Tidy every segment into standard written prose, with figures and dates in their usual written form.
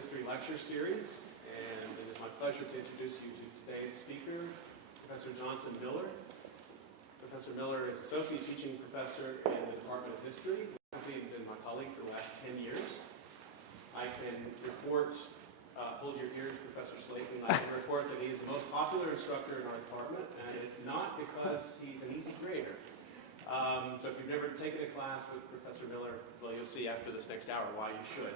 History Lecture Series, and it is my pleasure to introduce you to today's speaker, Professor Johnson Miller. Professor Miller is Associate Teaching Professor in the Department of History. He's been my colleague for the last 10 years. I can report, hold your ears, Professor Slaking, I can report that he is the most popular instructor in our department, and it's not because he's an easy grader. So if you've never taken a class with Professor Miller, well, you'll see after this next hour why you should.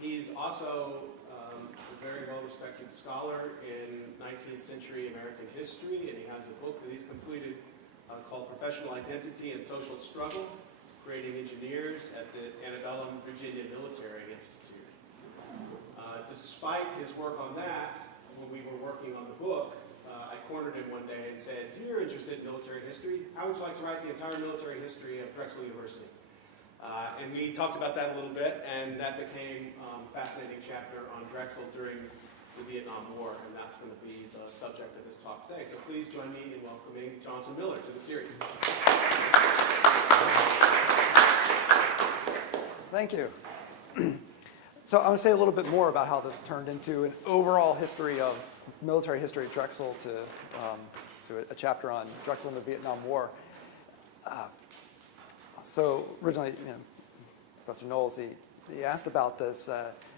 He's also a very well-respected scholar in 19th century American history, and he has a book that he's completed called Professional Identity and Social Struggle, Creating Engineers at the Antebellum Virginia Military Institute. Despite his work on that, when we were working on the book, I cornered him one day and said, "You're interested in military history. How would you like to write the entire military history of Drexel University?" And we talked about that a little bit, and that became a fascinating chapter on Drexel during the Vietnam War, and that's going to be the subject of his talk today. So please join me in welcoming Johnson Miller to the series. Thank you. So I'm going to say a little bit more about how this turned into an overall history of military history at Drexel to a chapter on Drexel in the Vietnam War. So originally, Professor Knowles, he asked about this,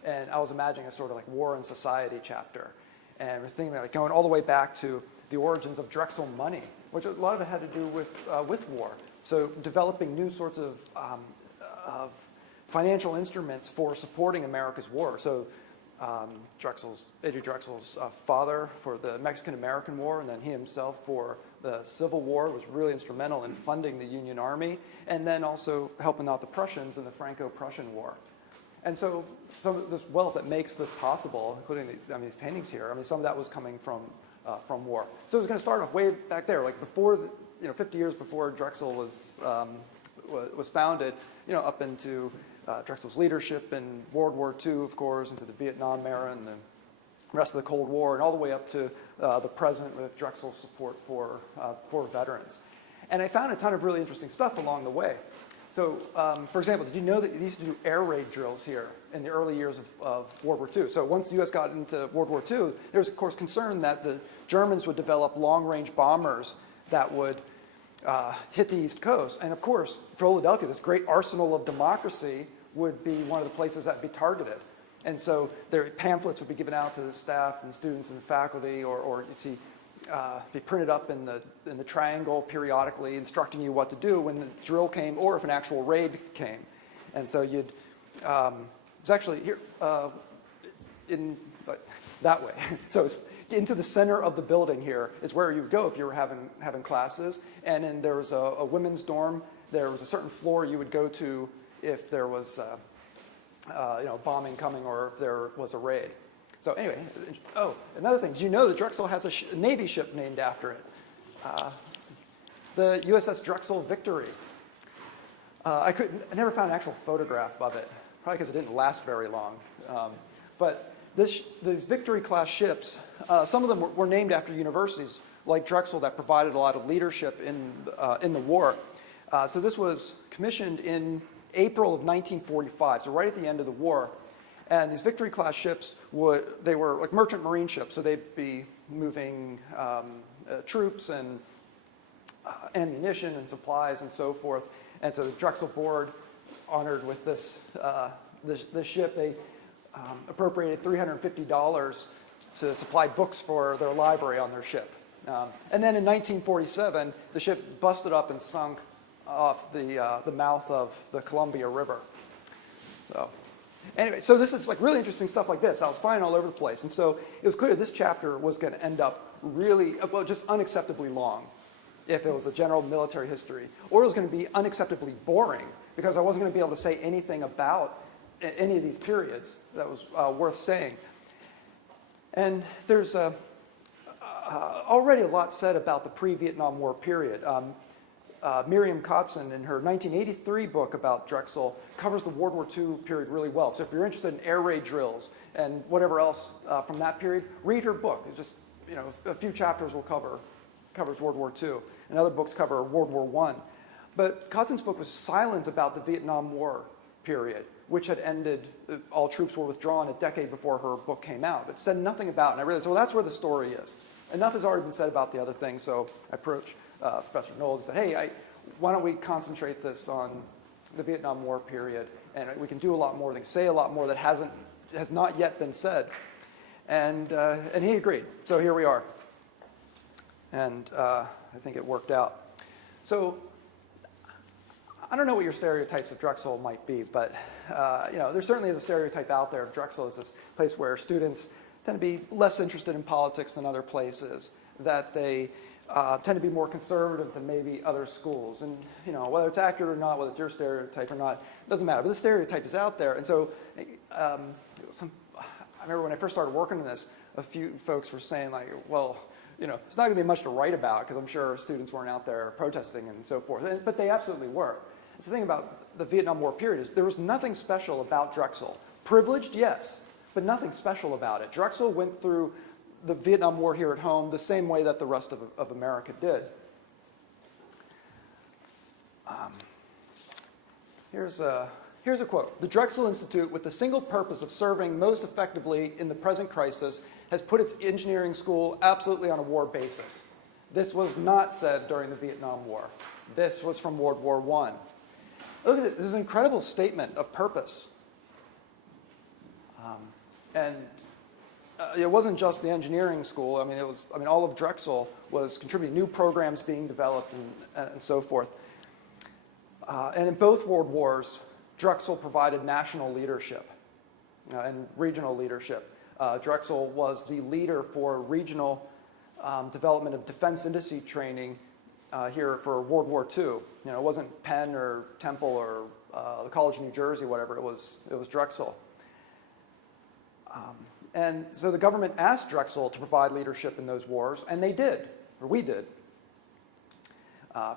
and I was imagining a sort of like war and society chapter. And we're thinking like going all the way back to the origins of Drexel money, which a lot of it had to do with war. So developing new sorts of financial instruments for supporting America's war. So A.J. Drexel's father for the Mexican-American War, and then he himself for the Civil War, was really instrumental in funding the Union Army, and then also helping out the Prussians in the Franco-Prussian War. And so some of this wealth that makes this possible, including these paintings here, some of that was coming from war. So it was going to start off way back there, like before, 50 years before Drexel was founded, up into Drexel's leadership in World War II, of course, into the Vietnam era and the rest of the Cold War, and all the way up to the present with Drexel's support for veterans. And I found a ton of really interesting stuff along the way. So, for example, did you know that they used to do air raid drills here in the early years of World War II? So once the U.S. got into World War II, there was, of course, concern that the Germans would develop long-range bombers that would hit the East Coast. And of course, Philadelphia, this great arsenal of democracy, would be one of the places that would be targeted. And so their pamphlets would be given out to the staff and students and the faculty, or you see, be printed up in the triangle periodically, instructing you what to do when the drill came, or if an actual raid came. And so you'd, it was actually here, that way. So it's into the center of the building here is where you would go if you were having classes. And then there was a women's dorm. There was a certain floor you would go to if there was bombing coming or if there was a raid. So anyway, another thing. Did you know that Drexel has a Navy ship named after it? The USS Drexel Victory. I never found an actual photograph of it, probably because it didn't last very long. But these Victory-class ships, some of them were named after universities like Drexel that provided a lot of leadership in the war. So this was commissioned in April of 1945, so right at the end of the war. And these Victory-class ships, they were like merchant marine ships, so they'd be moving troops and ammunition and supplies and so forth. And so the Drexel board, honored with this ship, they appropriated $350 to supply books for their library on their ship. And then in 1947, the ship busted up and sunk off the mouth of the Columbia River. So anyway, so this is like really interesting stuff like this. I was flying all over the place. And so it was clear this chapter was going to end up really, just unacceptably long if it was a general military history. Or it was going to be unacceptably boring because I wasn't going to be able to say anything about any of these periods that was worth saying. And there's already a lot said about the pre-Vietnam War period. Miriam Kotzen, in her 1983 book about Drexel, covers the World War II period really well. So if you're interested in air raid drills and whatever else from that period, read her book. It's just, a few chapters covers World War II, and other books cover World War I. But Kotzen's book was silent about the Vietnam War period, which had ended, all troops were withdrawn a decade before her book came out, but said nothing about it. And I realized, well, that's where the story is. Enough has already been said about the other things, so I approached Professor Knowles and said, hey, why don't we concentrate this on the Vietnam War period, and we can do a lot more, they can say a lot more that has not yet been said. And he agreed, so here we are. And I think it worked out. So I don't know what your stereotypes of Drexel might be, but there certainly is a stereotype out there of Drexel as this place where students tend to be less interested in politics than other places, that they tend to be more conservative than maybe other schools. And whether it's accurate or not, whether it's your stereotype or not, doesn't matter. But the stereotype is out there. And so I remember when I first started working on this, a few folks were saying like, well, it's not going to be much to write about because I'm sure students weren't out there protesting and so forth. But they absolutely were. It's the thing about the Vietnam War period is there was nothing special about Drexel. Privileged, yes, but nothing special about it. Drexel went through the Vietnam War here at home the same way that the rest of America did. Here's a quote. The Drexel Institute, with the single purpose of serving most effectively in the present crisis, has put its engineering school absolutely on a war basis. This was not said during the Vietnam War. This was from World War I. Look at it. This is an incredible statement of purpose. It wasn't just the engineering school. All of Drexel was contributing new programs being developed and so forth. And in both world wars, Drexel provided national leadership and regional leadership. Drexel was the leader for regional development of defense industry training here for World War II. It wasn't Penn or Temple or the College of New Jersey, whatever. It was Drexel. And so the government asked Drexel to provide leadership in those wars, and they did, or we did.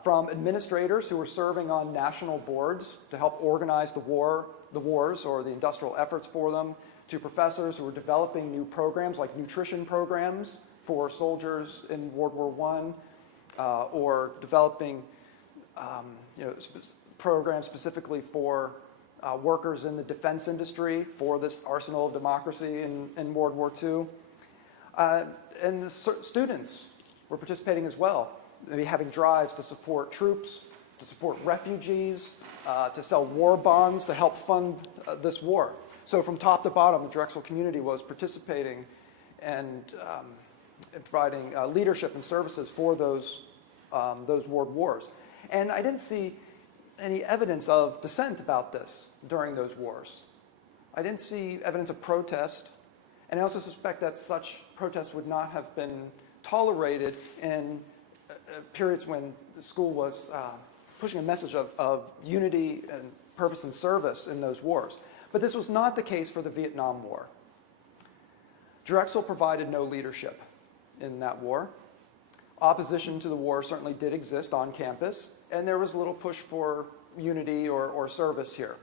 From administrators who were serving on national boards to help organize the wars or the industrial efforts for them, to professors who were developing new programs like nutrition programs for soldiers in World War I, or developing programs specifically for workers in the defense industry for this arsenal of democracy in World War II. And the students were participating as well, maybe having drives to support troops, to support refugees, to sell war bonds to help fund this war. So from top to bottom, the Drexel community was participating and providing leadership and services for those world wars. And I didn't see any evidence of dissent about this during those wars. I didn't see evidence of protest, and I also suspect that such protests would not have been tolerated in periods when the school was pushing a message of unity and purpose and service in those wars. But this was not the case for the Vietnam War. Drexel provided no leadership in that war. Opposition to the war certainly did exist on campus, and there was a little push for unity or service here.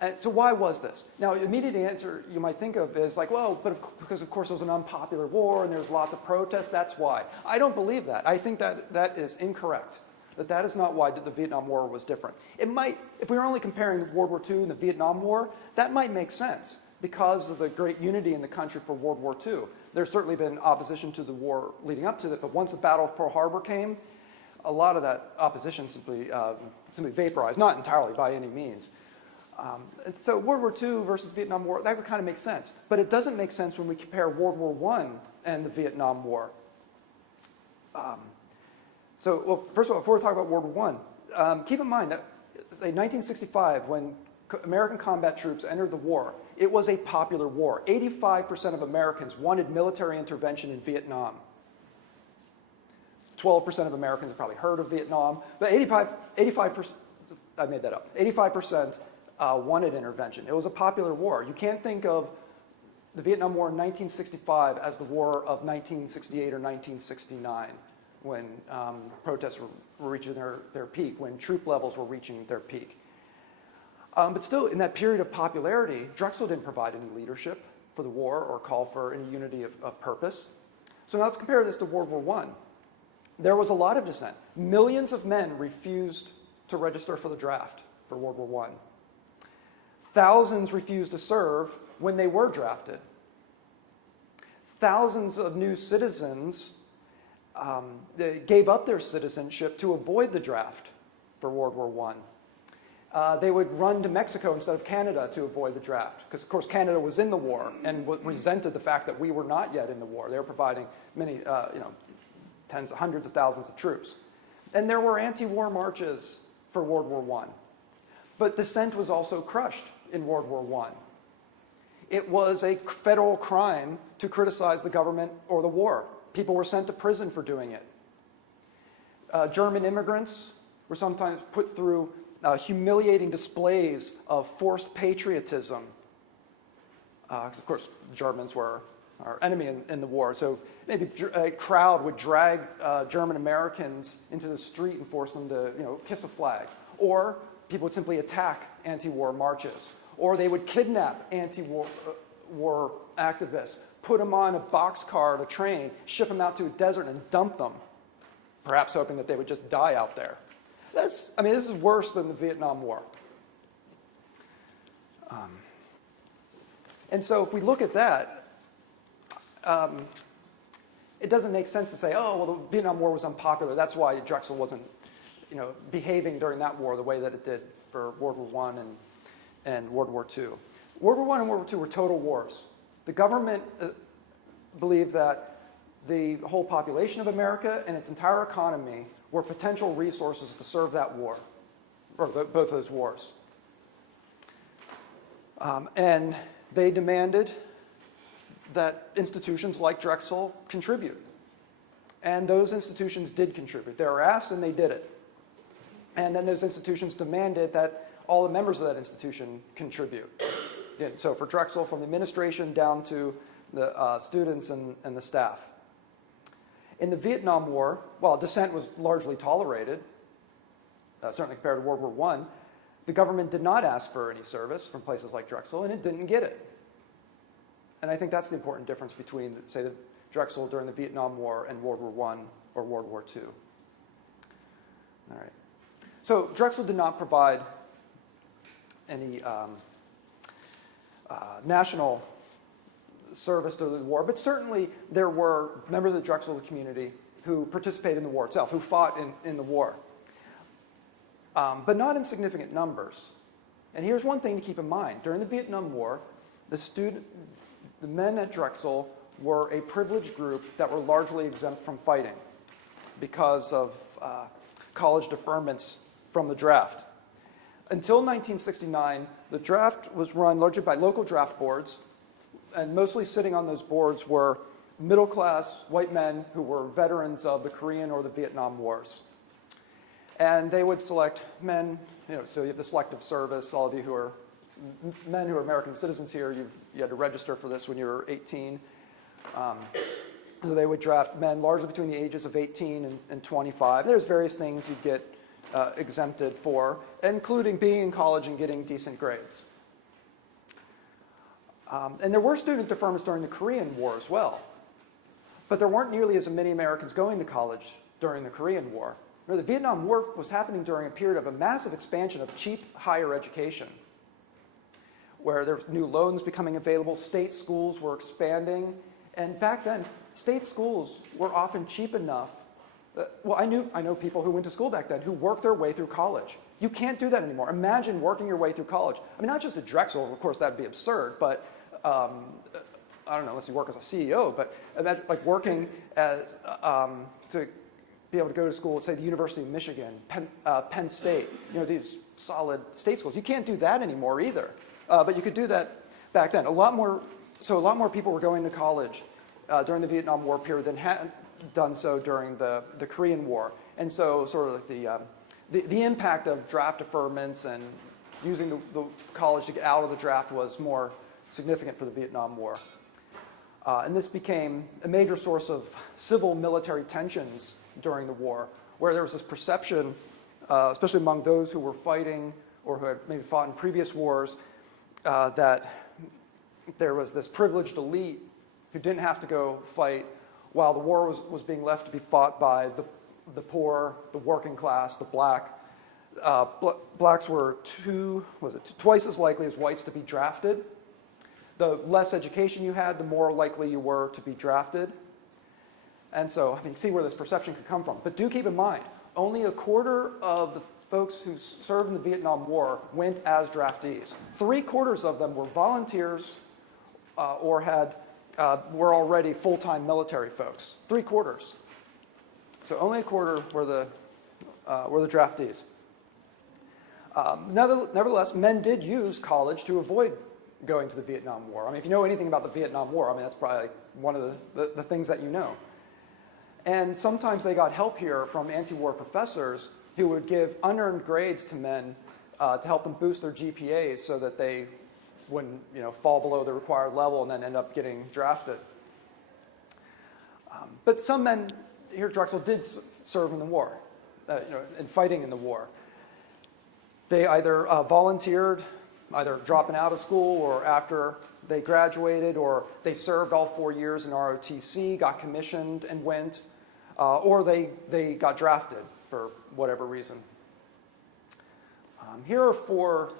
And so why was this? Now, the immediate answer you might think of is like, well, because of course it was an unpopular war and there's lots of protests, that's why. I don't believe that. I think that is incorrect, that is not why the Vietnam War was different. It might, if we were only comparing World War II and the Vietnam War, that might make sense because of the great unity in the country for World War II. There's certainly been opposition to the war leading up to it, but once the Battle of Pearl Harbor came, a lot of that opposition simply vaporized, not entirely by any means. And so World War II versus Vietnam War, that would kind of make sense. But it doesn't make sense when we compare World War I and the Vietnam War. First of all, before we talk about World War I, keep in mind that, say, 1965, when American combat troops entered the war, it was a popular war. 85% of Americans wanted military intervention in Vietnam. 12% of Americans have probably heard of Vietnam, but 85%, I made that up, 85% wanted intervention. It was a popular war. You can't think of the Vietnam War in 1965 as the war of 1968 or 1969, when protests were reaching their peak, when troop levels were reaching their peak. But still, in that period of popularity, Drexel didn't provide any leadership for the war or call for any unity of purpose. So now let's compare this to World War I. There was a lot of dissent. Millions of men refused to register for the draft for World War Thousands refused to serve when they were drafted. Thousands of new citizens they gave up their citizenship to avoid the draft for World War I. They would run to Mexico instead of Canada to avoid the draft, because, of course, Canada was in the war and resented the fact that we were not yet in the war. They were providing many, hundreds of thousands of troops. And there were anti-war marches for World War I. But dissent was also crushed in World War I. It was a federal crime to criticize the government or the war. People were sent to prison for doing it. German immigrants were sometimes put through humiliating displays of forced patriotism. Because, of course, the Germans were our enemy in the war. So maybe a crowd would drag German Americans into the street and force them to, kiss a flag. Or people would simply attack anti-war marches. Or they would kidnap anti-war activists, put them on a boxcar or a train, ship them out to a desert and dump them, perhaps hoping that they would just die out there. This is worse than the Vietnam War. And so if we look at that, it doesn't make sense to say, oh, well, the Vietnam War was unpopular. That's why Drexel wasn't, behaving during that war the way that it did for World War I and World War II. World War I and World War II were total wars. The government believed that the whole population of America and its entire economy were potential resources to serve that war, or both of those wars. And they demanded that institutions like Drexel contribute. And those institutions did contribute. They were asked and they did it. And then those institutions demanded that all the members of that institution contribute. So for Drexel, from the administration down to the students and the staff. In the Vietnam War, while dissent was largely tolerated, certainly compared to World War I, the government did not ask for any service from places like Drexel, and it didn't get it. And I think that's the important difference between, say, the Drexel during the Vietnam War and World War I or World War II. All right. So Drexel did not provide any national service to the war, but certainly there were members of the Drexel community who participated in the war itself, who fought in the war, but not in significant numbers. And here's one thing to keep in mind. During the Vietnam War, the men at Drexel were a privileged group that were largely exempt from fighting because of college deferments from the draft. Until 1969, the draft was run largely by local draft boards, and mostly sitting on those boards were middle-class white men who were veterans of the Korean or the Vietnam Wars. And they would select men, so you have the Selective Service. All of you who are men who are American citizens here, you had to register for this when you were 18. So they would draft men largely between the ages of 18 and 25. There's various things you'd get exempted for, including being in college and getting decent grades. And there were student deferments during the Korean War as well. But there weren't nearly as many Americans going to college during the Korean War. The Vietnam War was happening during a period of a massive expansion of cheap higher education, where there were new loans becoming available, state schools were expanding, and back then, state schools were often cheap enough. I know people who went to school back then who worked their way through college. You can't do that anymore. Imagine working your way through college. not just at Drexel, of course, that'd be absurd, but I don't know, unless you work as a CEO, but imagine working as, to be able to go to school at, say, the University of Michigan, Penn State, these solid state schools. You can't do that anymore either, but you could do that back then. A lot more people were going to college during the Vietnam War period than had done so during the Korean War. And so sort of the impact of draft deferments and using the college to get out of the draft was more significant for the Vietnam War. And this became a major source of civil-military tensions during the war, where there was this perception, especially among those who were fighting or who had maybe fought in previous wars, that there was this privileged elite who didn't have to go fight while the war was being left to be fought by the poor, the working class, the black, Blacks were twice as likely as whites to be drafted. The less education you had, the more likely you were to be drafted. And so, I mean, see where this perception could come from. But do keep in mind, only a quarter of the folks who served in the Vietnam War went as draftees. 3/4 of them were volunteers or were already full-time military folks. 3/4. So only a quarter were the draftees. Nevertheless, men did use college to avoid going to the Vietnam War. I mean, if you know anything about the Vietnam War, I mean, that's probably one of the things that you know. And sometimes they got help here from anti-war professors who would give unearned grades to men to help them boost their GPAs so that they wouldn't, fall below the required level and then end up getting drafted. But some men here at Drexel did serve in the war, and fighting in the war. They either volunteered, either dropping out of school or after they graduated, or they served all 4 years in ROTC, got commissioned and went, or they got drafted for whatever reason. Here are 4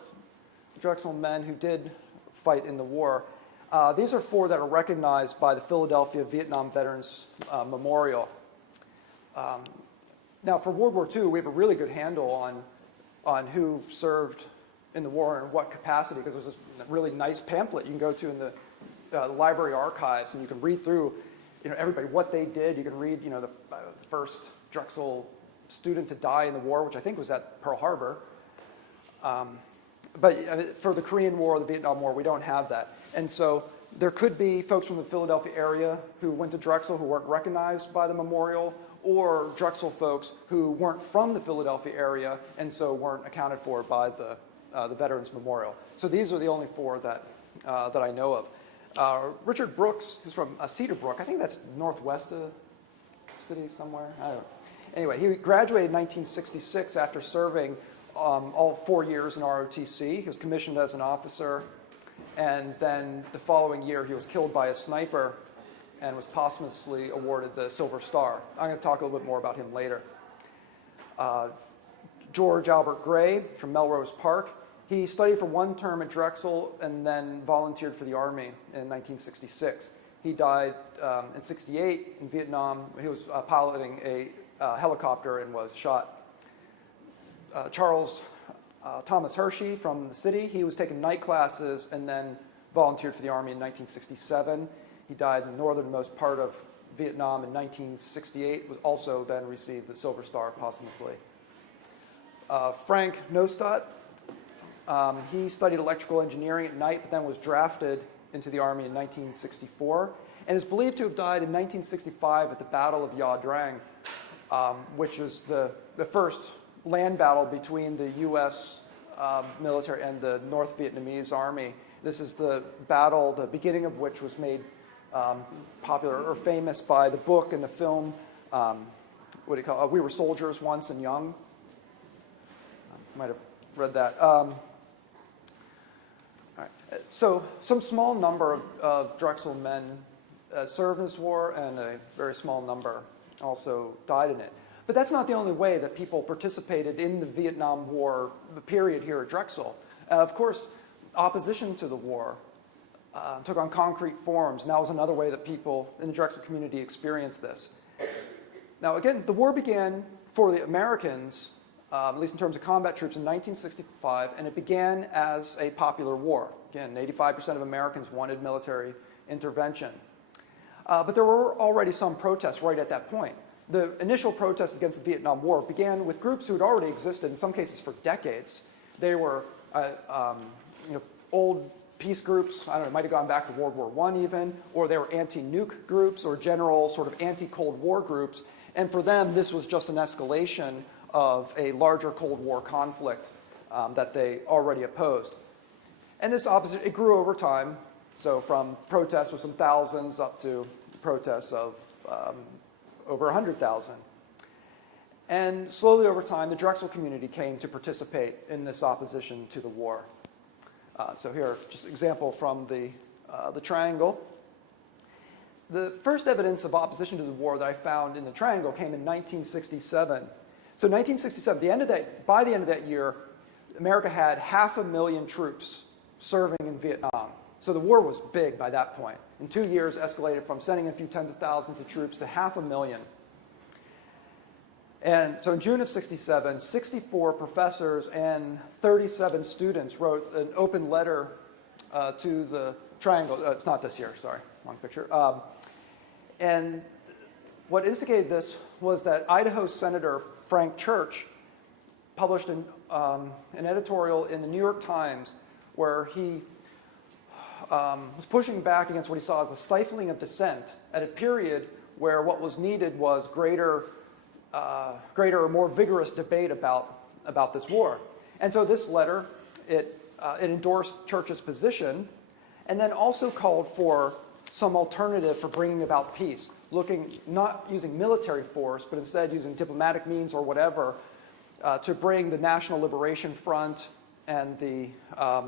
Drexel men who did fight in the war. These are 4 that are recognized by the Philadelphia Vietnam Veterans Memorial. Now, for World War II, we have a really good handle on who served in the war and in what capacity, because there's this really nice pamphlet you can go to in the library archives, and you can read through, everybody, what they did. You can read, the first Drexel student to die in the war, which I think was at Pearl Harbor. But for the Korean War, the Vietnam War, we don't have that. And so there could be folks from the Philadelphia area who went to Drexel who weren't recognized by the memorial, or Drexel folks who weren't from the Philadelphia area and so weren't accounted for by the Veterans Memorial. So these are the only 4 that I know of. Richard Brooks, who's from Cedar Brook, I think that's northwest of the city somewhere. I don't know. Anyway, he graduated in 1966 after serving all 4 years in ROTC. He was commissioned as an officer, and then the following year he was killed by a sniper and was posthumously awarded the Silver Star. I'm going to talk a little bit more about him later. George Albert Gray from Melrose Park. He studied for 1 term at Drexel and then volunteered for the Army in 1966. He died in 1968 in Vietnam. He was piloting a helicopter and was shot. Charles Thomas Hershey from the city. He was taking night classes and then volunteered for the Army in 1967. He died in the northernmost part of Vietnam in 1968, was also then received the Silver Star posthumously. Frank Nostot, he studied electrical engineering at night, but then was drafted into the Army in 1964, and is believed to have died in 1965 at the Battle of Ya Drang, which was the first land battle between the U.S. Military and the North Vietnamese Army. This is the battle, the beginning of which was made popular or famous by the book and the film, We Were Soldiers Once and Young. Might have read that. All right. So some small number of Drexel men served in this war, and a very small number also died in it. But that's not the only way that people participated in the Vietnam War period here at Drexel. Of course, opposition to the war took on concrete forms, and that was another way that people in the Drexel community experienced this. Now, again, the war began for the Americans, at least in terms of combat troops, in 1965, and it began as a popular war. Again, 85% of Americans wanted military intervention. But there were already some protests right at that point. The initial protests against the Vietnam War began with groups who had already existed, in some cases for decades. They were old peace groups. I don't know, it might have gone back to World War I even, or they were anti-nuke groups or general sort of anti-Cold War groups. And for them, this was just an escalation of a larger Cold War conflict that they already opposed. And this opposition, it grew over time. So from protests with some thousands up to protests of over 100,000. And slowly over time, the Drexel community came to participate in this opposition to the war. So here, just an example from the triangle. The first evidence of opposition to the war that I found in the triangle came in 1967. So 1967, by the end of that year, America had 500,000 troops serving in Vietnam. So the war was big by that point. In 2 years, escalated from sending a few tens of thousands of troops to 500,000. And so in June of 67, 64 professors and 37 students wrote an open letter to the Triangle. It's not this year, sorry, wrong picture. And what instigated this was that Idaho Senator Frank Church published an editorial in the New York Times where he was pushing back against what he saw as the stifling of dissent at a period where what was needed was greater or more vigorous debate about this war. And so this letter, it endorsed Church's position and then also called for some alternative for bringing about peace, not using military force, but instead using diplomatic means or whatever to bring the National Liberation Front and the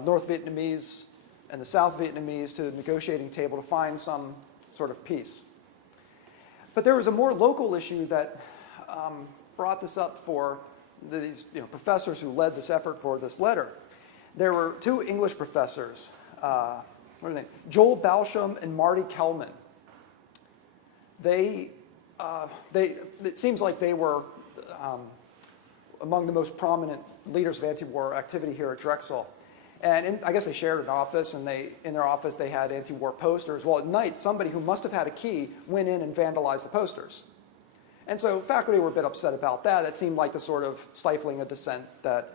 North Vietnamese and the South Vietnamese to the negotiating table to find some sort of peace. But there was a more local issue that brought this up for these professors who led this effort for this letter. There were two English professors, what are their names? Joel Balsham and Marty Kellman. It seems like they were among the most prominent leaders of anti-war activity here at Drexel. And I guess they shared an office, and in their office they had anti-war posters. Well, at night, somebody who must have had a key went in and vandalized the posters. And so faculty were a bit upset about that. It seemed like the sort of stifling of dissent that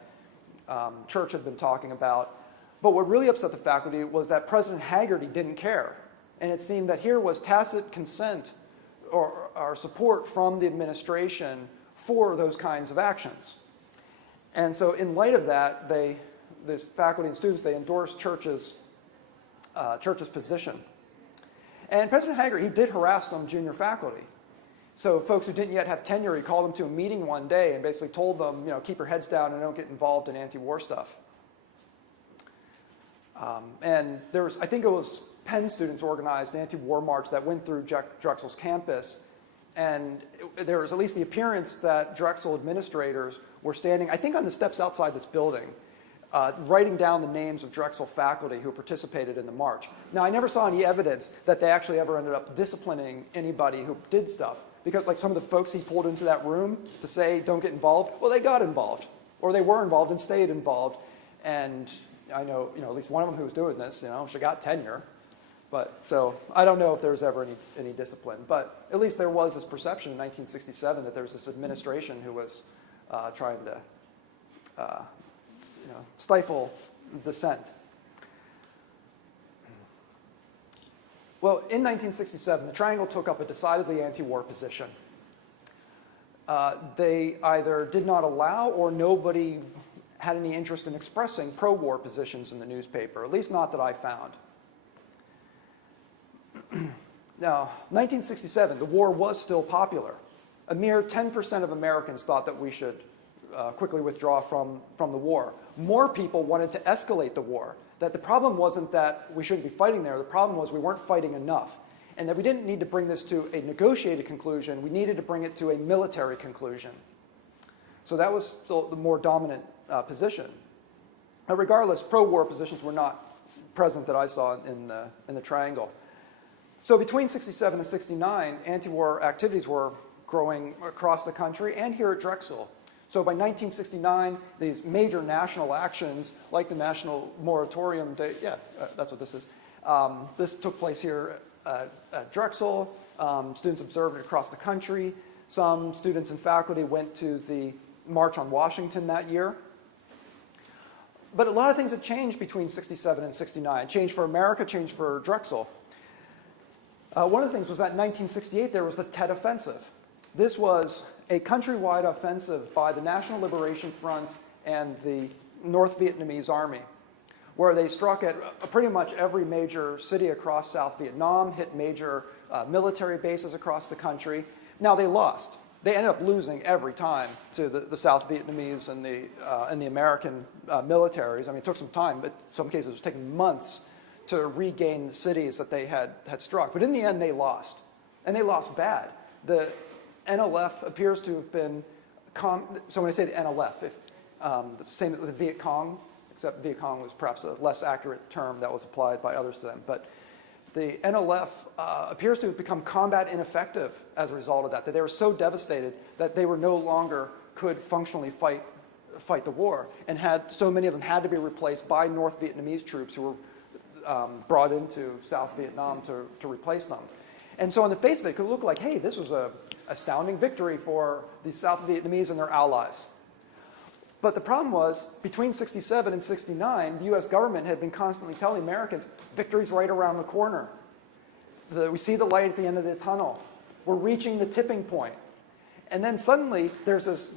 Church had been talking about. But what really upset the faculty was that President Haggerty didn't care. And it seemed that here was tacit consent or support from the administration for those kinds of actions. And so in light of that, this faculty and students, they endorsed Church's position. And President Haggerty, he did harass some junior faculty. So folks who didn't yet have tenure, he called them to a meeting one day and basically told them, keep your heads down and don't get involved in anti-war stuff. And there was, I think it was Penn students organized an anti-war march that went through Drexel's campus. And there was at least the appearance that Drexel administrators were standing, I think, on the steps outside this building, writing down the names of Drexel faculty who participated in the march. Now, I never saw any evidence that they actually ever ended up disciplining anybody who did stuff. Because like some of the folks he pulled into that room to say, don't get involved, well, they got involved. Or they were involved and stayed involved. And I know, at least one of them who was doing this, she got tenure. But so I don't know if there was ever any discipline. But at least there was this perception in 1967 that there was this administration who was trying to stifle dissent. Well, in 1967, the Triangle took up a decidedly anti-war position. They either did not allow or nobody had any interest in expressing pro-war positions in the newspaper, at least not that I found. Now, 1967, the war was still popular. A mere 10% of Americans thought that we should quickly withdraw from the war. More people wanted to escalate the war. That the problem wasn't that we shouldn't be fighting there. The problem was we weren't fighting enough. And that we didn't need to bring this to a negotiated conclusion. We needed to bring it to a military conclusion. So that was still the more dominant position. Now, regardless, pro-war positions were not present that I saw in the Triangle. So between 67 and 69, anti-war activities were growing across the country and here at Drexel. So by 1969, these major national actions, like the National Moratorium Day, that's what this is. This took place here at Drexel. Students observed it across the country. Some students and faculty went to the March on Washington that year. But a lot of things had changed between 67 and 69. Changed for America, changed for Drexel. One of the things was that in 1968, there was the Tet Offensive. This was a countrywide offensive by the National Liberation Front and the North Vietnamese Army, where they struck at pretty much every major city across South Vietnam, hit major military bases across the country. Now, they lost. They ended up losing every time to the South Vietnamese and the American militaries. I mean, it took some time, but in some cases it was taking months to regain the cities that they had struck. But in the end, they lost. And they lost bad. The NLF appears to have been so when I say the NLF, it's the same as the Viet Cong, except Viet Cong was perhaps a less accurate term that was applied by others to them. But the NLF appears to have become combat ineffective as a result of that they were so devastated that they were no longer could functionally fight the war, and so many of them had to be replaced by North Vietnamese troops who were brought into South Vietnam to replace them. And so on the face of it could look like, hey, this was an astounding victory for the South Vietnamese and their allies. But the problem was, between 67 and 69, the US government had been constantly telling Americans, victory's right around the corner. We see the light at the end of the tunnel. We're reaching the tipping point. And then suddenly, there's this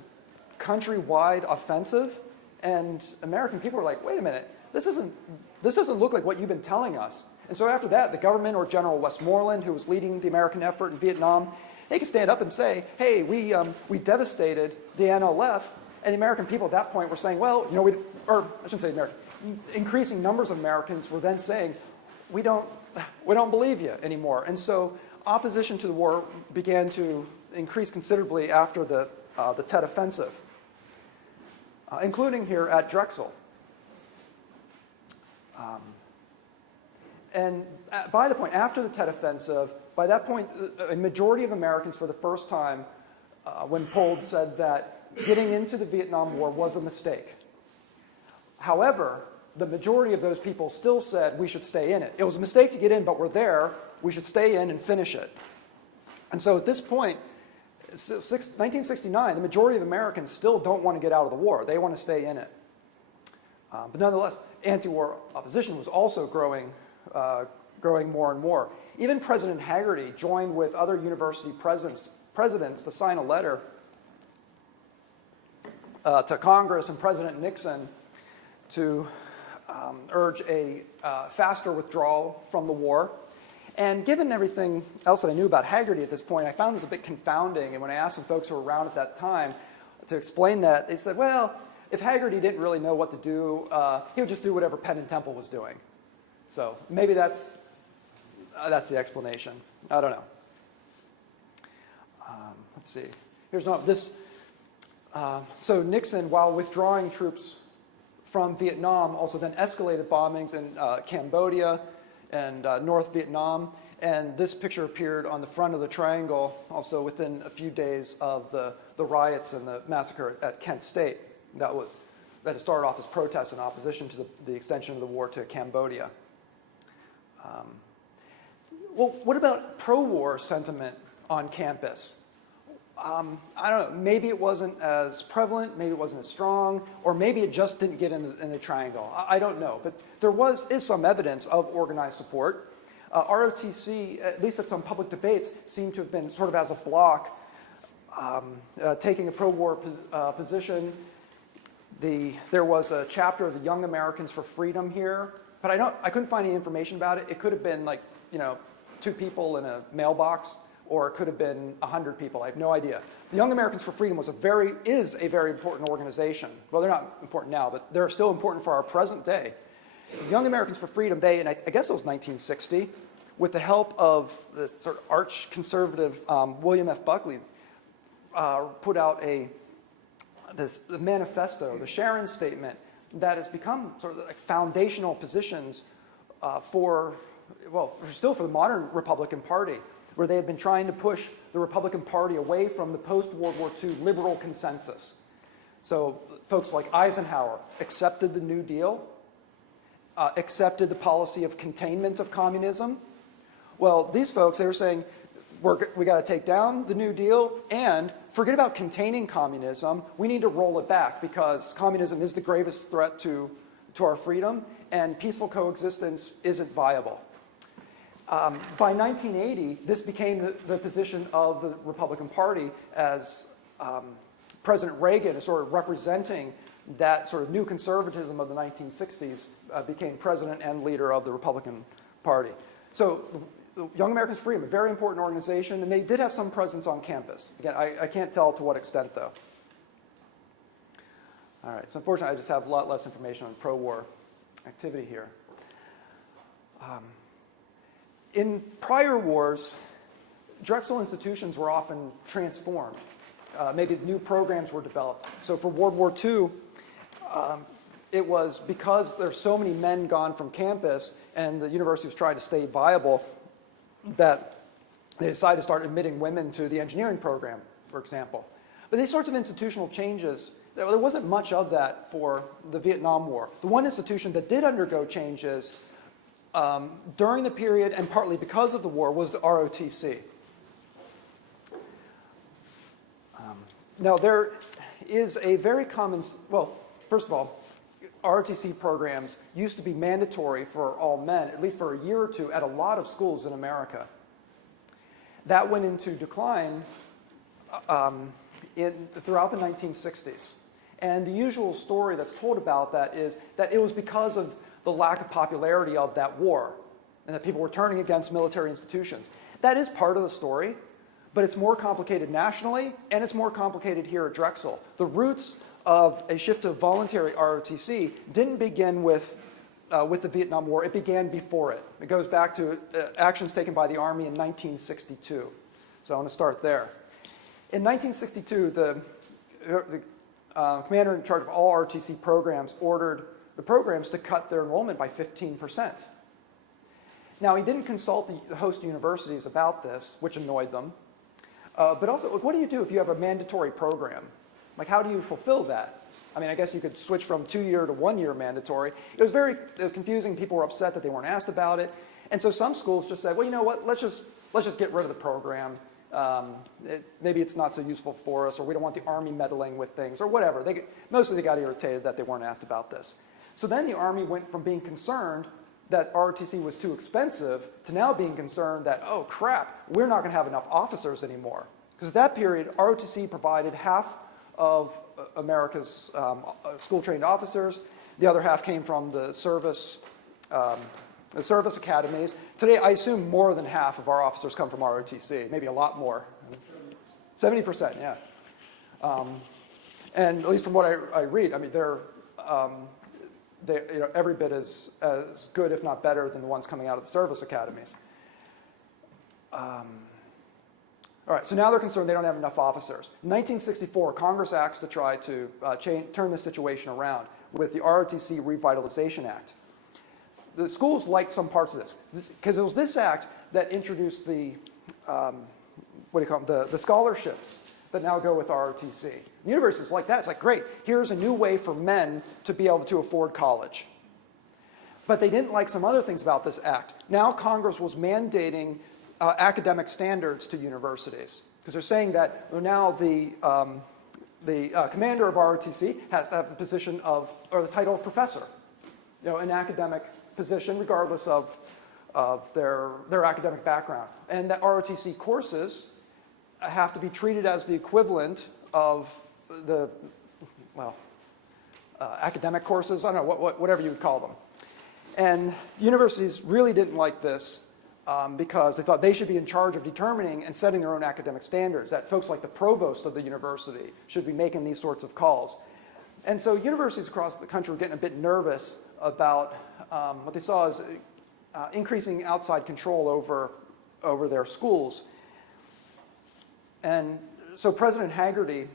countrywide offensive, and American people were like, wait a minute, this doesn't look like what you've been telling us. And so after that, the government, or General Westmoreland, who was leading the American effort in Vietnam, they could stand up and say, hey, we devastated the NLF. And the American people at that point were saying, well, or I shouldn't say American, increasing numbers of Americans were then saying, we don't believe you anymore. And so opposition to the war began to increase considerably after the Tet Offensive, including here at Drexel. And by the point, after the Tet Offensive, by that point, a majority of Americans for the first time, when polled, said that getting into the Vietnam War was a mistake. However, the majority of those people still said we should stay in it. It was a mistake to get in, but we're there. We should stay in and finish it. And so at this point, 1969, the majority of Americans still don't want to get out of the war. They want to stay in it. But nonetheless, anti-war opposition was also growing more and more. Even President Haggerty joined with other university presidents to sign a letter to Congress and President Nixon to urge a faster withdrawal from the war. And given everything else that I knew about Haggerty at this point, I found this a bit confounding. And when I asked some folks who were around at that time to explain that, they said, well, if Haggerty didn't really know what to do, he would just do whatever Penn and Temple was doing. So maybe that's the explanation. I don't know. Let's see. Here's this. So Nixon, while withdrawing troops from Vietnam, also then escalated bombings in Cambodia and North Vietnam. And this picture appeared on the front of the triangle also within a few days of the riots and the massacre at Kent State. That had started off as protests in opposition to the extension of the war to Cambodia. Well, what about pro-war sentiment on campus? I don't know, maybe it wasn't as prevalent, maybe it wasn't as strong, or maybe it just didn't get in the triangle. I don't know, but there is some evidence of organized support. ROTC, at least at some public debates, seemed to have been sort of as a block, taking a pro-war position. There was a chapter of the Young Americans for Freedom here, but I couldn't find any information about it. It could have been like, 2 people in a mailbox, or it could have been 100 people. I have no idea. The Young Americans for Freedom is a very important organization. Well, they're not important now, but they're still important for our present day. The Young Americans for Freedom, and I guess it was 1960, with the help of this sort of arch-conservative William F. Buckley, put out the manifesto, the Sharon Statement, that has become sort of like foundational positions for the modern Republican Party, where they had been trying to push the Republican Party away from the post-World War II liberal consensus. So folks like Eisenhower accepted the New Deal, accepted the policy of containment of communism. Well, these folks, they were saying, we got to take down the New Deal and forget about containing communism. We need to roll it back because communism is the gravest threat to our freedom, and peaceful coexistence isn't viable. By 1980, this became the position of the Republican Party as President Reagan is sort of representing that sort of new conservatism of the 1960s, became president and leader of the Republican Party. So the Young Americans for Freedom, a very important organization, and they did have some presence on campus. Again, I can't tell to what extent, though. All right, so unfortunately, I just have a lot less information on pro-war activity here. In prior wars, Drexel institutions were often transformed. maybe new programs were developed. So for World War II, it was because there's so many men gone from campus and the university was trying to stay viable that they decided to start admitting women to the engineering program, for example. But these sorts of institutional changes, there wasn't much of that for the Vietnam War. The one institution that did undergo changes during the period and partly because of the war was the ROTC. Now there is a very common, well, first of all, ROTC programs used to be mandatory for all men, at least for a year or two, at a lot of schools in America. That went into decline throughout the 1960s. And the usual story that's told about that is that it was because of the lack of popularity of that war and that people were turning against military institutions. That is part of the story, but it's more complicated nationally and it's more complicated here at Drexel. The roots of a shift to voluntary ROTC didn't begin with the Vietnam War. It began before it. It goes back to actions taken by the Army in 1962. So I want to start there. In 1962, the commander in charge of all ROTC programs ordered the programs to cut their enrollment by 15%. Now, he didn't consult the host universities about this, which annoyed them. But also, what do you do if you have a mandatory program? Like, how do you fulfill that? I mean, I guess you could switch from 2-year to 1-year mandatory. It was confusing. People were upset that they weren't asked about it. And so some schools just said, well, you know what, let's just get rid of the program. Maybe it's not so useful for us, or we don't want the Army meddling with things, or whatever. Mostly they got irritated that they weren't asked about this. So then the Army went from being concerned that ROTC was too expensive to now being concerned that, oh crap, we're not going to have enough officers anymore. Because at that period, ROTC provided half of America's school-trained officers. The other half came from the service academies. Today, I assume more than half of our officers come from ROTC, maybe a lot more. 70%, yeah. And at least from what I read, I mean, they're every bit as good, if not better, than the ones coming out of the service academies. All right, so now they're concerned they don't have enough officers. In 1964, Congress acts to try to turn this situation around with the ROTC Revitalization Act. The schools liked some parts of this, because it was this act that introduced the, the scholarships that now go with ROTC. The universities like that. It's like, great, here's a new way for men to be able to afford college. But they didn't like some other things about this act. Now Congress was mandating academic standards to universities, because they're saying that now the commander of ROTC has to have the position of, or the title of professor, an academic position regardless of their academic background, and that ROTC courses have to be treated as the equivalent of the academic courses. I don't know, whatever you would call them. And universities really didn't like this. Because they thought they should be in charge of determining and setting their own academic standards, that folks like the provost of the university should be making these sorts of calls. And so universities across the country were getting a bit nervous about what they saw as increasing outside control over their schools. And so President Hagerty,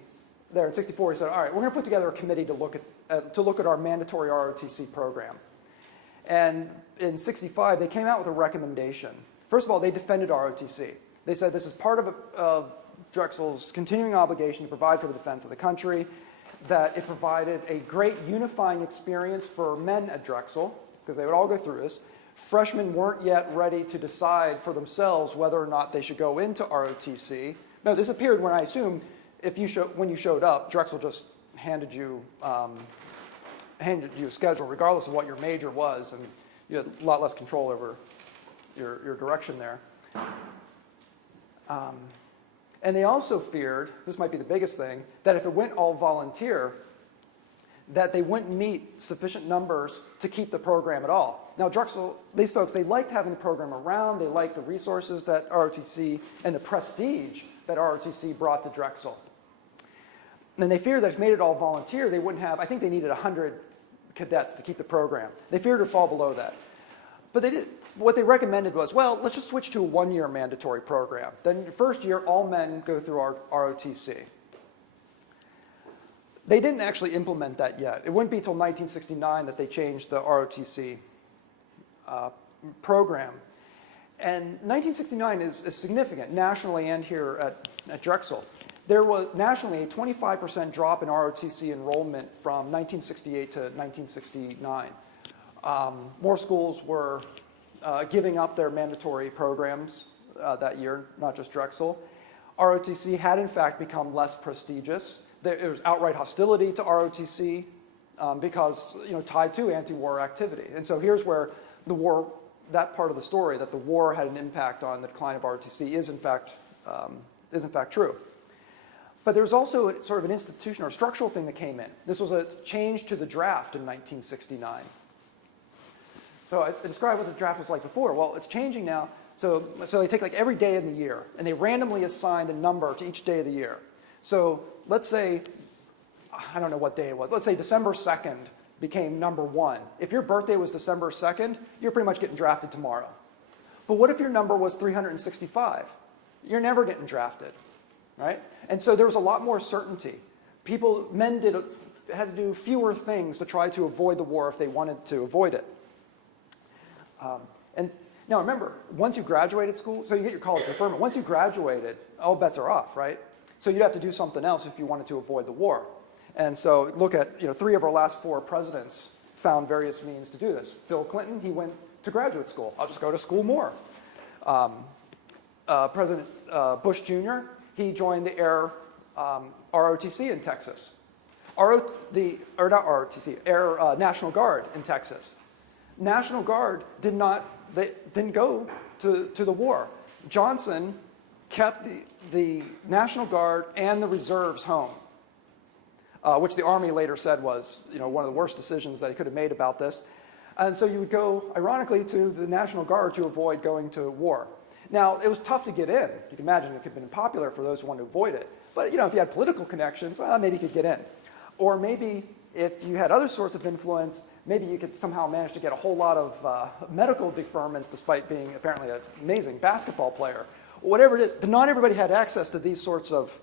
there in '64, he said, all right, we're going to put together a committee to look at our mandatory ROTC program. And in '65, they came out with a recommendation. First of all, they defended ROTC. They said this is part of Drexel's continuing obligation to provide for the defense of the country, that it provided a great unifying experience for men at Drexel, because they would all go through this. Freshmen weren't yet ready to decide for themselves whether or not they should go into ROTC. Now, this appeared when I assume when you showed up, Drexel just handed you a schedule, regardless of what your major was, and you had a lot less control over your direction there. And they also feared, this might be the biggest thing, that if it went all volunteer, that they wouldn't meet sufficient numbers to keep the program at all. Now, Drexel, these folks, they liked having the program around. They liked the resources that ROTC and the prestige that ROTC brought to Drexel. And they feared that if they made it all volunteer, they wouldn't have, I think they needed 100 cadets to keep the program. They feared it would fall below that. But what they recommended was, well, let's just switch to a 1-year mandatory program. Then the first year, all men go through our ROTC. They didn't actually implement that yet. It wouldn't be until 1969 that they changed the ROTC program. And 1969 is significant nationally and here at Drexel. There was nationally a 25% drop in ROTC enrollment from 1968 to 1969. More schools were giving up their mandatory programs that year, not just Drexel. ROTC had in fact become less prestigious. There was outright hostility to ROTC because, tied to anti-war activity. And so here's where the war, that part of the story, that the war had an impact on the decline of ROTC is in fact true. But there's also sort of an institution or structural thing that came in. This was a change to the draft in 1969. So I described what the draft was like before. Well, it's changing now. So they take like every day in the year, and they randomly assigned a number to each day of the year. So let's say, I don't know what day it was. Let's say December 2nd became number 1. If your birthday was December 2nd, you're pretty much getting drafted tomorrow. But what if your number was 365? You're never getting drafted, right? And so there was a lot more certainty. Men had to do fewer things to try to avoid the war if they wanted to avoid it. And now remember, once you graduated school, so you get your college deferment. Once you graduated, all bets are off, right? So you'd have to do something else if you wanted to avoid the war. And so look at, 3 of our last 4 presidents found various means to do this. Bill Clinton, he went to graduate school. I'll just go to school more. President Bush Jr., he joined the Air ROTC in Texas. National Guard in Texas. National Guard didn't go to the war. Johnson kept the National Guard and the reserves home, which the Army later said was one of the worst decisions that he could have made about this. And so you would go, ironically, to the National Guard to avoid going to war. Now, it was tough to get in. You can imagine it could have been unpopular for those who wanted to avoid it. But if you had political connections, well, maybe you could get in. Or maybe if you had other sorts of influence, maybe you could somehow manage to get a whole lot of medical deferments despite being apparently an amazing basketball player. Whatever it is, but not everybody had access to these sorts of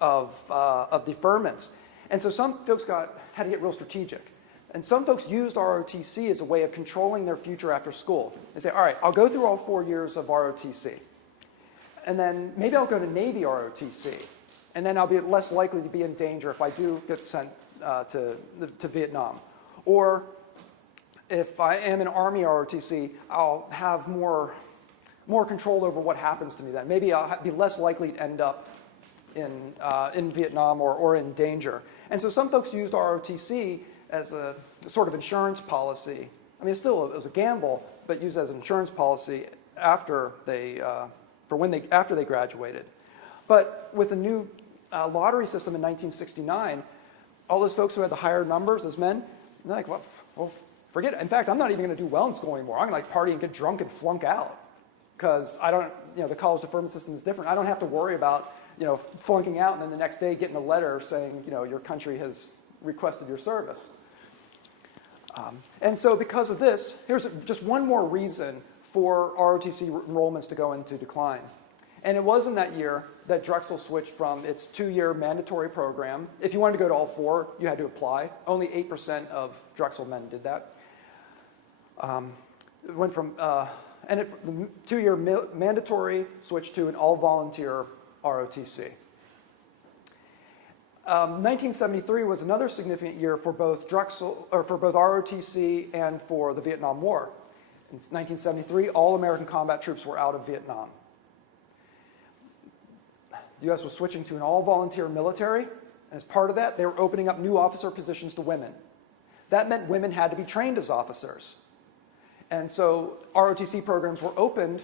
deferments. And so some folks had to get real strategic. And some folks used ROTC as a way of controlling their future after school. They say, all right, I'll go through all 4 years of ROTC. And then maybe I'll go to Navy ROTC. And then I'll be less likely to be in danger if I do get sent to Vietnam. Or if I am in Army ROTC, I'll have more control over what happens to me then. Maybe I'll be less likely to end up in Vietnam or in danger. And so some folks used ROTC as a sort of insurance policy. I mean, it was a gamble, but used as an insurance policy after they graduated. But with the new lottery system in 1969, all those folks who had the higher numbers as men, they're like, well, forget it. In fact, I'm not even going to do well in school anymore. I'm going to party and get drunk and flunk out because I don't, the college deferment system is different. I don't have to worry about, flunking out and then the next day getting a letter saying, your country has requested your service. And so because of this, here's just one more reason for ROTC enrollments to go into decline. And it was in that year that Drexel switched from its 2-year mandatory program. If you wanted to go to all 4, you had to apply. Only 8% of Drexel men did that. It went from, the 2-year mandatory switched to an all-volunteer ROTC. 1973 was another significant year for both ROTC and for the Vietnam War. In 1973, all American combat troops were out of Vietnam. The U.S. was switching to an all-volunteer military, and as part of that, they were opening up new officer positions to women. That meant women had to be trained as officers. And so ROTC programs were opened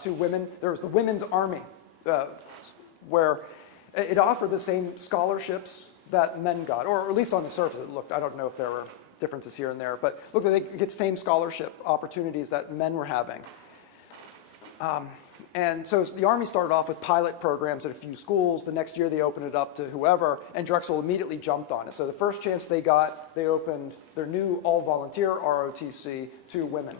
to women. There was the Women's Army, where it offered the same scholarships that men got, or at least on the surface it looked. I don't know if there were differences here and there, but look, they get the same scholarship opportunities that men were having. And so the Army started off with pilot programs at a few schools. The next year they opened it up to whoever, and Drexel immediately jumped on it. So the first chance they got, they opened their new all-volunteer ROTC to women.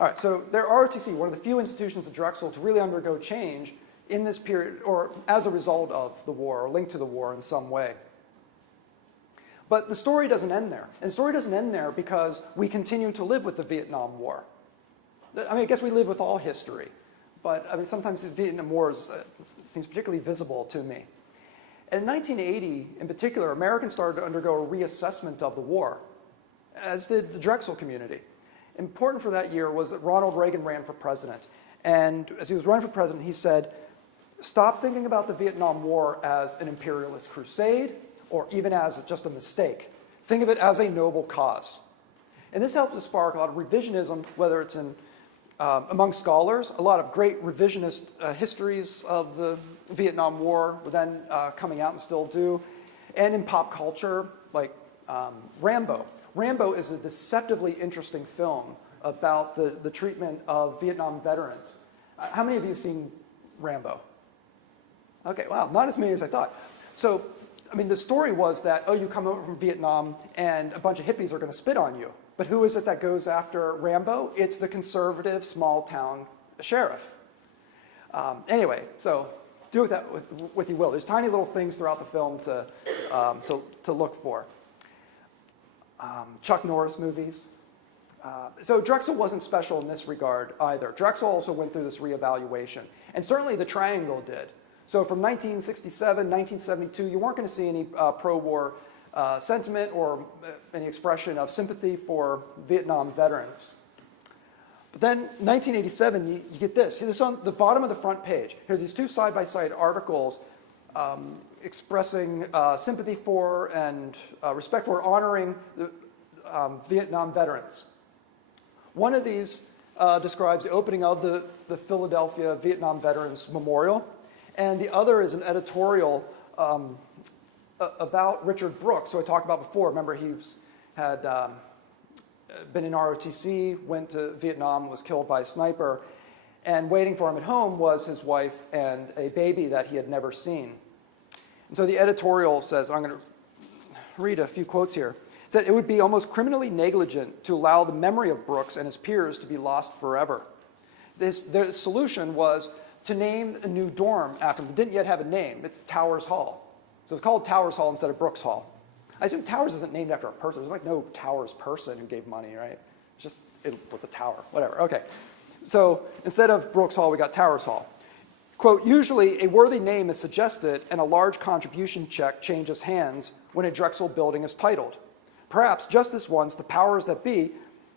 All right, so their ROTC, one of the few institutions at Drexel to really undergo change, in this period, or as a result of the war, or linked to the war in some way. But the story doesn't end there. And the story doesn't end there because we continue to live with the Vietnam War. I mean, I guess we live with all history, but I mean, sometimes the Vietnam War seems particularly visible to me. And in 1980, in particular, Americans started to undergo a reassessment of the war, as did the Drexel community. Important for that year was that Ronald Reagan ran for president. And as he was running for president, he said, stop thinking about the Vietnam War as an imperialist crusade or even as just a mistake. Think of it as a noble cause. And this helped to spark a lot of revisionism, whether it's among scholars. A lot of great revisionist histories of the Vietnam War were then coming out and still do. And in pop culture, like Rambo. Rambo is a deceptively interesting film about the treatment of Vietnam veterans. How many of you have seen Rambo? Okay, wow, not as many as I thought. So, I mean, the story was that, oh, you come over from Vietnam and a bunch of hippies are going to spit on you. But who is it that goes after Rambo? It's the conservative small-town sheriff. Anyway, so do with that what you will. There's tiny little things throughout the film to look for. Chuck Norris movies. So Drexel wasn't special in this regard either. Drexel also went through this reevaluation. And certainly the Triangle did. So from 1967, 1972, you weren't going to see any pro-war sentiment or any expression of sympathy for Vietnam veterans. But then 1987, you get this. See this on the bottom of the front page. Here's these two side-by-side articles expressing sympathy for and respect for honoring the Vietnam veterans. One of these describes the opening of the Philadelphia Vietnam Veterans Memorial, and the other is an editorial about Richard Brooks, who I talked about before. Remember, he had been in ROTC, went to Vietnam, was killed by a sniper, and waiting for him at home was his wife and a baby that he had never seen. And so the editorial says, I'm going to read a few quotes here. It said, it would be almost criminally negligent to allow the memory of Brooks and his peers to be lost forever. The solution was to name a new dorm after him. It didn't yet have a name, Towers Hall. So it's called Towers Hall instead of Brooks Hall. I assume Towers isn't named after a person. There's like no Towers person who gave money, right? It's just, it was a tower, whatever. Okay. So instead of Brooks Hall, we got Towers Hall. Quote, usually a worthy name is suggested and a large contribution check changes hands when a Drexel building is titled. Perhaps just this once, the powers that be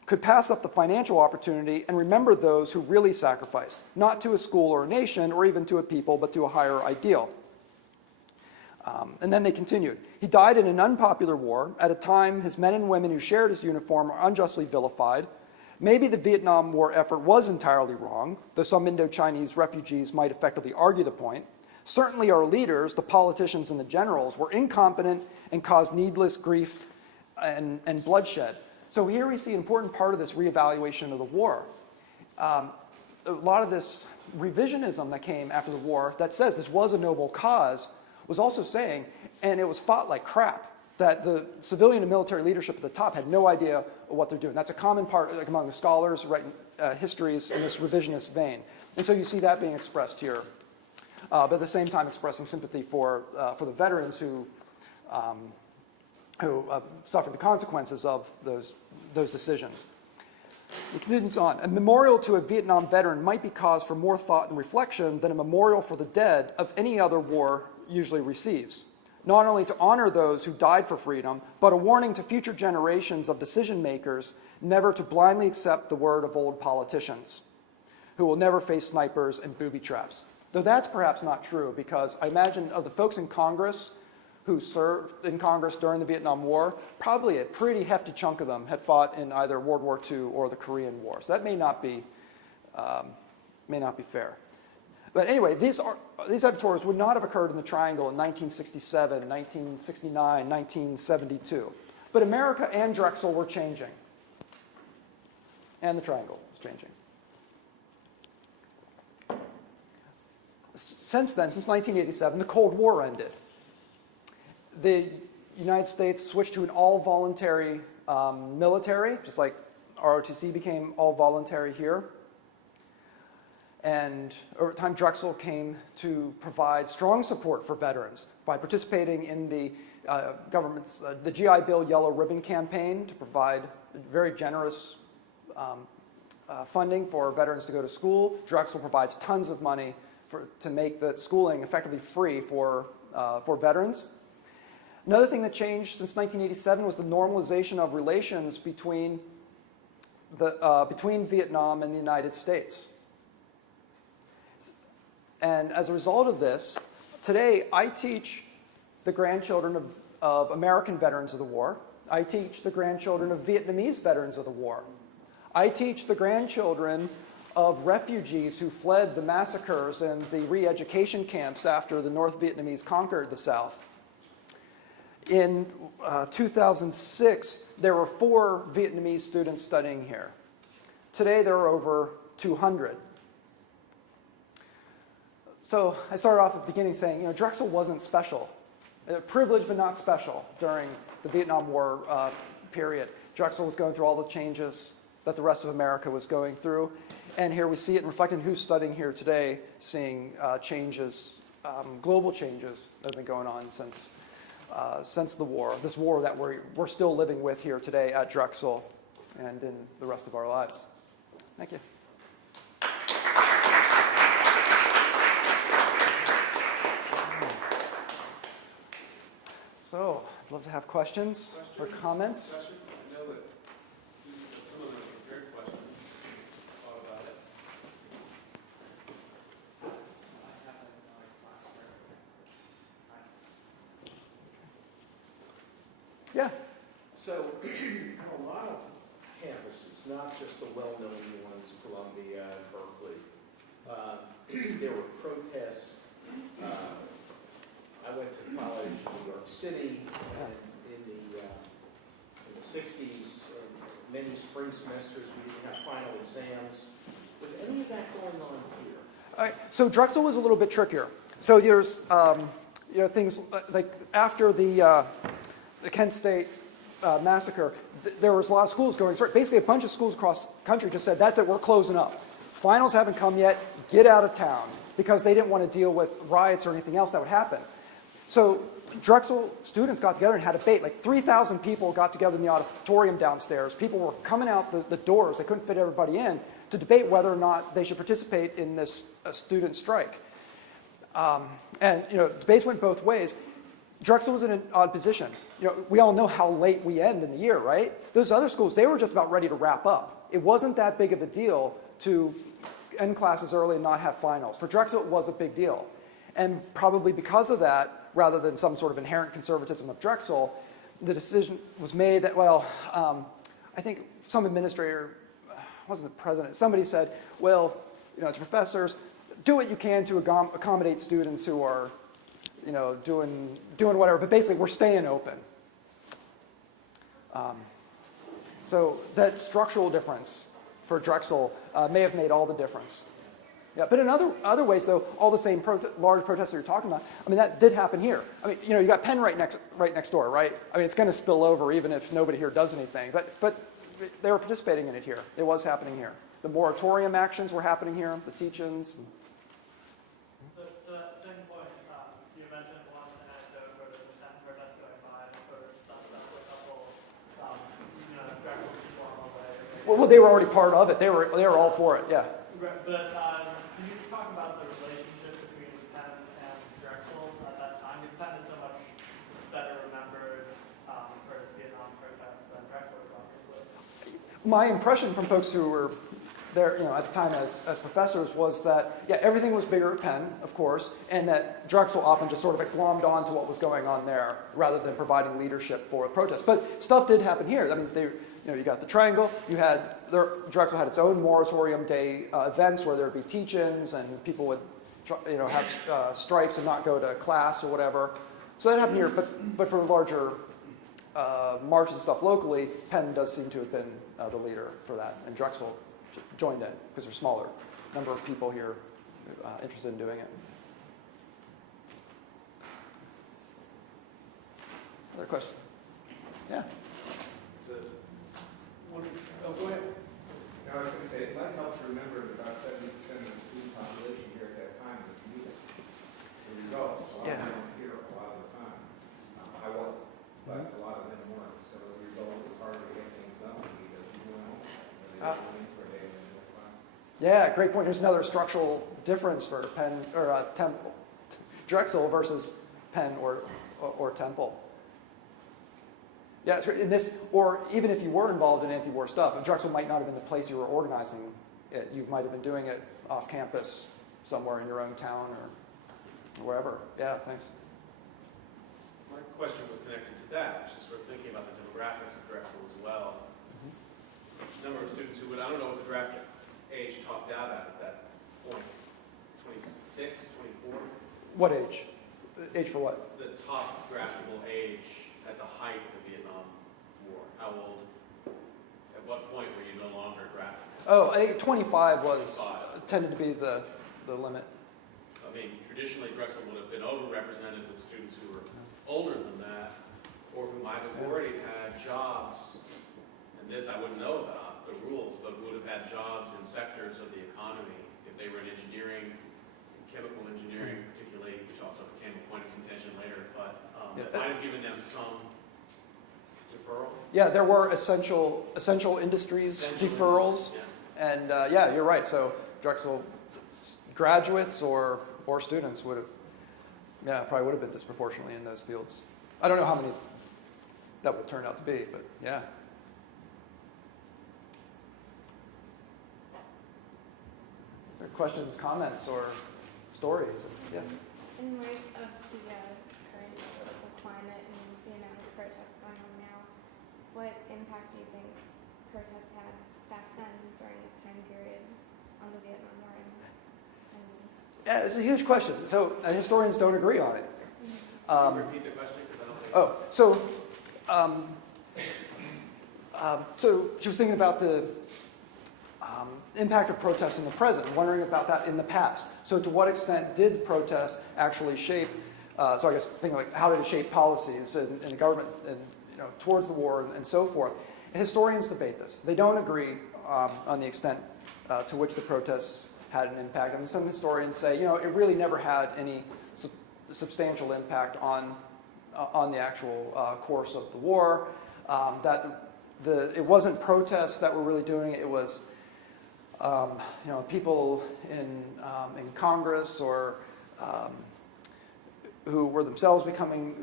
could pass up the financial opportunity and remember those who really sacrificed, not to a school or a nation or even to a people, but to a higher ideal. And then they continued. He died in an unpopular war at a time his men and women who shared his uniform are unjustly vilified. Maybe the Vietnam War effort was entirely wrong, though some Indo-Chinese refugees might effectively argue the point. Certainly our leaders, the politicians and the generals, were incompetent and caused needless grief and bloodshed. So here we see an important part of this reevaluation of the war. A lot of this revisionism that came after the war that says this was a noble cause was also saying, and it was fought like crap, that the civilian and military leadership at the top had no idea what they're doing. That's a common part among the scholars writing histories in this revisionist vein. And so you see that being expressed here. But at the same time expressing sympathy for the veterans who suffered the consequences of those decisions. It continues on. A memorial to a Vietnam veteran might be cause for more thought and reflection than a memorial for the dead of any other war usually receives. Not only to honor those who died for freedom, but a warning to future generations of decision makers never to blindly accept the word of old politicians who will never face snipers and booby traps. Though that's perhaps not true, because I imagine of the folks in Congress who served in Congress during the Vietnam War, probably a pretty hefty chunk of them had fought in either World War II or the Korean War. So that may not be fair. But anyway, these editorials would not have occurred in the Triangle in 1967, 1969, 1972. But America and Drexel were changing. And the Triangle was changing. Since then, since 1987, the Cold War ended. The United States switched to an all-voluntary military, just like ROTC became all-voluntary here. And over time, Drexel came to provide strong support for veterans by participating in the government's, the GI Bill Yellow Ribbon campaign to provide very generous funding for veterans to go to school. Drexel provides tons of money to make the schooling effectively free for veterans. Another thing that changed since 1987 was the normalization of relations between Vietnam and the United States. And as a result of this, today I teach the grandchildren of American veterans of the war. I teach the grandchildren of Vietnamese veterans of the war. I teach the grandchildren of refugees who fled the massacres and the re-education camps after the North Vietnamese conquered the South. In 2006, there were 4 Vietnamese students studying here. Today, there are over 200. So I started off at the beginning saying, Drexel wasn't special. Privileged but not special during the Vietnam War period. Drexel was going through all the changes that the rest of America was going through. And here we see it reflected in who's studying here today, seeing changes, global changes that have been going on since the war. This war that we're still living with here today at Drexel and in the rest of our lives. Thank you. So, I'd love to have questions or comments. I know that some of them are prepared questions. Thought about it. Yeah. So, on a lot of campuses, not just the well-known ones, Columbia, Berkeley, there were protests. I went to college in New York City, and in the 60s, many spring semesters, we didn't have final exams. Was any of that going on here? All right, so Drexel was a little bit trickier. So there's things like after the Kent State massacre, there was a lot of schools going straight. Basically, a bunch of schools across the country just said, that's it, we're closing up. Finals haven't come yet, get out of town, because they didn't want to deal with riots or anything else that would happen. So Drexel students got together and had a debate. Like 3,000 people got together in the auditorium downstairs. People were coming out the doors. They couldn't fit everybody in to debate whether or not they should participate in this student strike. And debates went both ways. Drexel was in an odd position. We all know how late we end in the year, right? Those other schools, they were just about ready to wrap up. It wasn't that big of a deal to end classes early and not have finals. For Drexel, it was a big deal. And probably because of that, rather than some sort of inherent conservatism of Drexel, the decision was made that, I think some administrator, wasn't the president, somebody said, to professors, do what you can to accommodate students who are, doing whatever, but basically we're staying open. So that structural difference for Drexel may have made all the difference. Yeah, but in other ways, though, all the same large protests that you're talking about, that did happen here. You got Penn right next door, right? It's going to spill over even if nobody here does anything. But they were participating in it here. It was happening here. The moratorium actions were happening here, the teach-ins. To that same point, you mentioned one anecdote where there's a Penn protest going by and it sort of sums up a couple, Drexel people on the way. Well, they were already part of it. They were all for it, yeah. Right, but can you just talk about the relationship between Penn and Drexel at that time? Because Penn is so much better remembered for its Vietnam protests than Drexel is, obviously. My impression from folks who were there, at the time as professors was that, everything was bigger at Penn, of course, and that Drexel often just sort of glommed on to what was going on there rather than providing leadership for the protests. But stuff did happen here. You got the triangle. Drexel had its own moratorium day events where there would be teach-ins and people would, have strikes and not go to class or whatever. So that happened here. But for the larger marches and stuff locally, Penn does seem to have been the leader for that, and Drexel joined in because there's a smaller number of people here interested in doing it. Other question? Yeah. Go ahead. I was going to say, it might help to remember that about 70% of the student population here at that time was commuting. The result, a lot of them were here a lot of the time. I was, but a lot of them weren't. So the result was harder to get things done because people went home. They were going for a day and then they went class. Yeah, great point. Here's another structural difference for Penn or Drexel versus Penn or Temple. Yeah, so in this, or even if you were involved in anti-war stuff, Drexel might not have been the place you were organizing it. You might have been doing it off campus somewhere in your own town or wherever. Yeah, thanks. My question was connected to that, which is sort of thinking about the demographics of Drexel as well. The number of students who would, I don't know what the draft age topped out at that point, 26, 24? What age? Age for what? The top draftable age at the height of the Vietnam War. How old, at what point were you no longer drafted? Oh, I think 25 was 25. Tended to be the limit. I mean, traditionally Drexel would have been overrepresented with students who were older than that, or who might have already had jobs, and this I wouldn't know about, the rules, but would have had jobs in sectors of the economy, if they were in engineering, chemical engineering particularly, which also became a point of contention later, but that might have given them some deferral. Yeah, there were essential industries deferrals. Yeah. And yeah, you're right. So Drexel graduates or students would have, probably would have been disproportionately in those fields. I don't know how many that would turn out to be, but yeah. Are there questions, comments, or stories? Yeah. In light of the current political climate and the amount of protests going on now, what impact do you think protests had back then during this time period on the Vietnam War? Yeah, it's a huge question. So historians don't agree on it. Can you repeat the question? Because I don't think. Oh, so she was thinking about the impact of protests in the present, wondering about that in the past. So to what extent did protests actually shape, so I guess thinking like how did it shape policies in the government and towards the war and so forth. Historians debate this. They don't agree on the extent to which the protests had an impact. I mean, some historians say, it really never had any substantial impact on the actual course of the war. That it wasn't protests that were really doing it. It was people in Congress or who were themselves becoming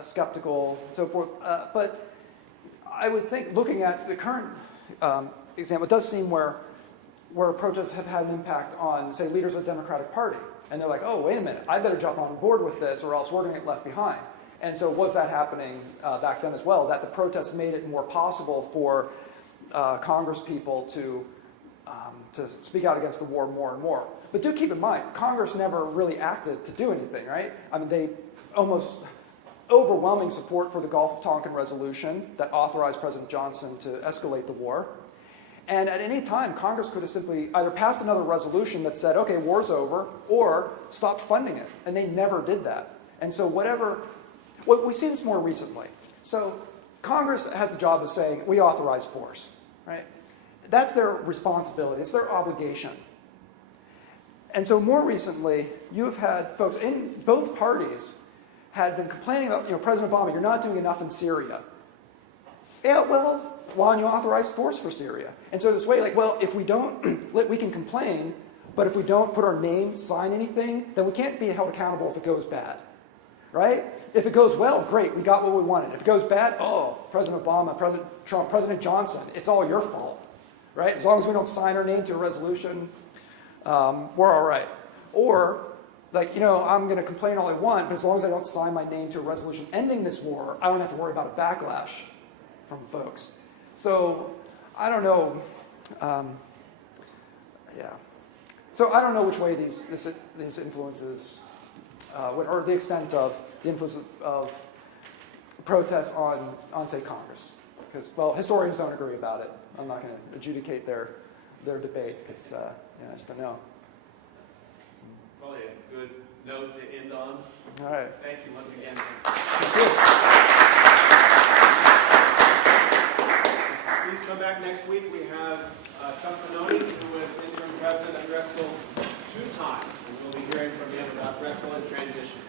skeptical and so forth. But I would think, looking at the current example, it does seem where protests have had an impact on, say, leaders of the Democratic Party. And they're like, oh, wait a minute, I better jump on board with this or else we're going to get left behind. And so was that happening back then as well, that the protests made it more possible for Congress people to speak out against the war more and more. But do keep in mind, Congress never really acted to do anything, right? I mean, they almost overwhelming support for the Gulf of Tonkin resolution that authorized President Johnson to escalate the war. And at any time, Congress could have simply either passed another resolution that said, okay, war's over, or stopped funding it. And they never did that. And so we see this more recently. So Congress has the job of saying, we authorize force, right? That's their responsibility. It's their obligation. And so more recently, you've had folks in both parties had been complaining about, President Obama, you're not doing enough in Syria. Yeah, well, why don't you authorize force for Syria? And so this way, if we don't, we can complain, but if we don't put our name, sign anything, then we can't be held accountable if it goes bad, right? If it goes well, great, we got what we wanted. If it goes bad, President Obama, President Trump, President Johnson, it's all your fault, right? As long as we don't sign our name to a resolution, we're all right. Or, I'm going to complain all I want, but as long as I don't sign my name to a resolution ending this war, I don't have to worry about a backlash from folks. So, I don't know. So I don't know which way these influences, or the extent of the influence of protests on say, Congress. Because, historians don't agree about it. I'm not going to adjudicate their debate because I just don't know. Probably a good note to end on. All right. Thank you once again. Thank you. Please come back next week. We have Chuck Drexel 2 times, and we'll be hearing from him about Drexel and transition.